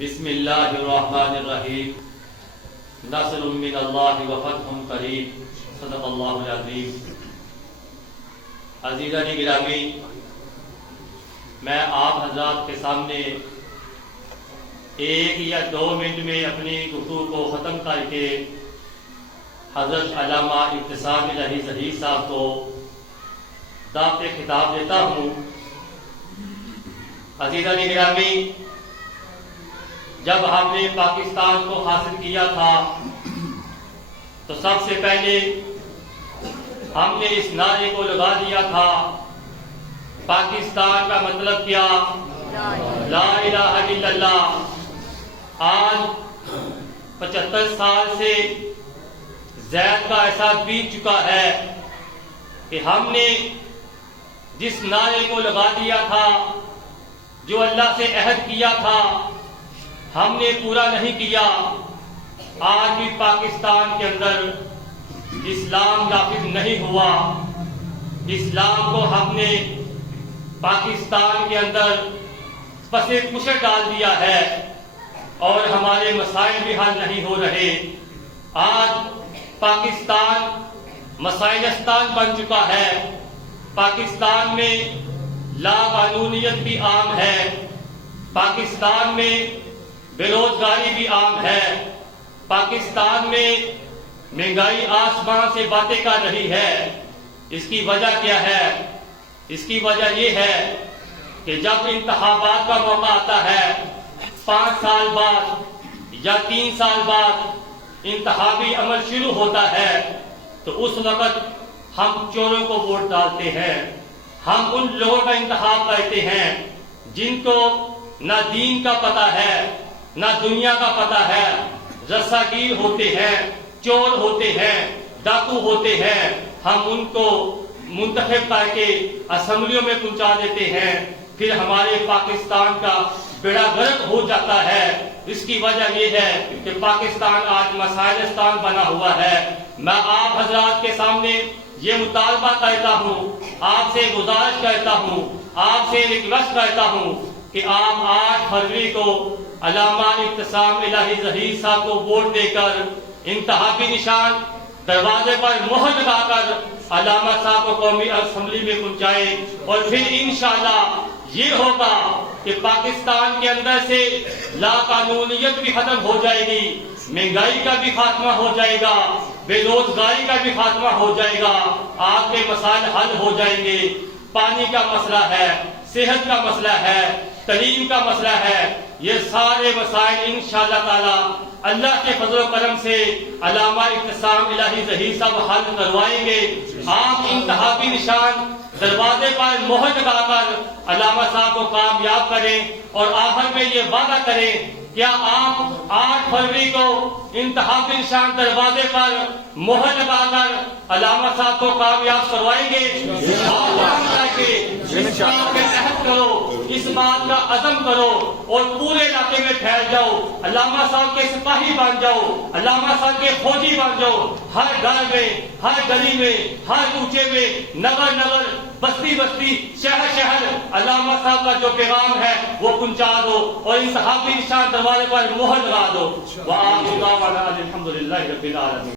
بسم اللہ الرحمن الرحیم نصر من اللہ وفتح قریب صدق اللہ العظیم۔ عزیزان گرامی، میں آپ حضرات کے سامنے 1 یا 2 منٹ میں اپنی گفتگو کو ختم کر کے حضرت علامہ ابتسام الہی ظہیر صاحب کو دعوت خطاب دیتا ہوں۔ عزیزان گرامی، جب ہم نے پاکستان کو حاصل کیا تھا تو سب سے پہلے ہم نے اس نعرے کو لگا دیا تھا، پاکستان کا مطلب کیا؟ لا الہ الا اللہ۔ آج 75 سال سے زائد کا ایسا بیت چکا ہے کہ ہم نے جس نعرے کو لگا دیا تھا، جو اللہ سے عہد کیا تھا، ہم نے پورا نہیں کیا۔ آج بھی پاکستان کے اندر اسلام نافذ نہیں ہوا۔ اسلام کو ہم نے پاکستان کے اندر پس پشت ڈال دیا ہے اور ہمارے مسائل بھی حل نہیں ہو رہے۔ آج پاکستان مسائلستان بن چکا ہے۔ پاکستان میں لا قانونیت بھی عام ہے، پاکستان میں بے روزگاری بھی عام ہے، پاکستان میں مہنگائی آسمان سے باتیں کر رہی ہے۔ اس کی وجہ کیا ہے؟ اس کی وجہ یہ ہے کہ جب انتخابات کا موقع آتا ہے، 5 سال بعد یا 3 سال بعد انتخابی عمل شروع ہوتا ہے، تو اس وقت ہم چوروں کو ووٹ ڈالتے ہیں۔ ہم ان لوگوں کا انتخاب کرتے ہیں جن کو نہ دین کا پتہ ہے، نہ دنیا کا پتہ ہے، رساگیر ہوتے ہیں، چور ہوتے ہیں، ڈاکو ہوتے ہیں۔ ہم ان کو منتخب کر کے اسمبلیوں میں پہنچا دیتے ہیں، پھر ہمارے پاکستان کا بیڑا غرق ہو جاتا ہے۔ اس کی وجہ یہ ہے کہ پاکستان آج مسائلستان بنا ہوا ہے۔ میں آپ حضرات کے سامنے یہ مطالبہ کرتا ہوں، آپ سے گزارش کرتا ہوں، آپ سے ریکویسٹ کرتا ہوں کہ آپ 8 فروری کو علامہ ابتسام الہی ظہیر صاحب کو ووٹ دے کر انتخابی نشان دروازے پر مہر لگا کر علامہ صاحب کو قومی اسمبلی میں پہنچائے، اور پھر انشاءاللہ یہ ہوگا کہ پاکستان کے اندر سے لا قانونیت بھی ختم ہو جائے گی، مہنگائی کا بھی خاتمہ ہو جائے گا، بے روزگاری کا بھی خاتمہ ہو جائے گا، آپ کے مسائل حل ہو جائیں گے۔ پانی کا مسئلہ ہے، صحت کا مسئلہ ہے، تعلیم کا مسئلہ ہے، یہ سارے مسائل انشاءاللہ تعالی اللہ کے فضل و کرم سے علامہ ابتسام الہی ظہیر صاحب حل کروائیں گے۔ آپ انتخابی نشان دروازے پر مہر لگا کر علامہ صاحب کو کامیاب کریں، اور آخر میں یہ وعدہ کریں، کیا آپ 8 فروری کو انتخابی نشان دروازے پر مہر لگا کر علامہ صاحب کو کامیاب کروائیں گے؟ اس بات کا عہد کرو، اس بات کا عزم کرو، اور پورے علاقے میں پھیل جاؤ، علامہ صاحب کے سپاہی بن جاؤ، علامہ صاحب کے فوجی بن جاؤ، ہر گھر میں، ہر گلی میں، ہر کوچے میں، نگر نگر، بستی بستی، شہر شہر علامہ صاحب کا جو پیغام ہے وہ پہنچا دو، اور انتخابی نشان دروازے پر مہر لگا دو۔ وآخر دعوانا الحمدللہ رب العالمین۔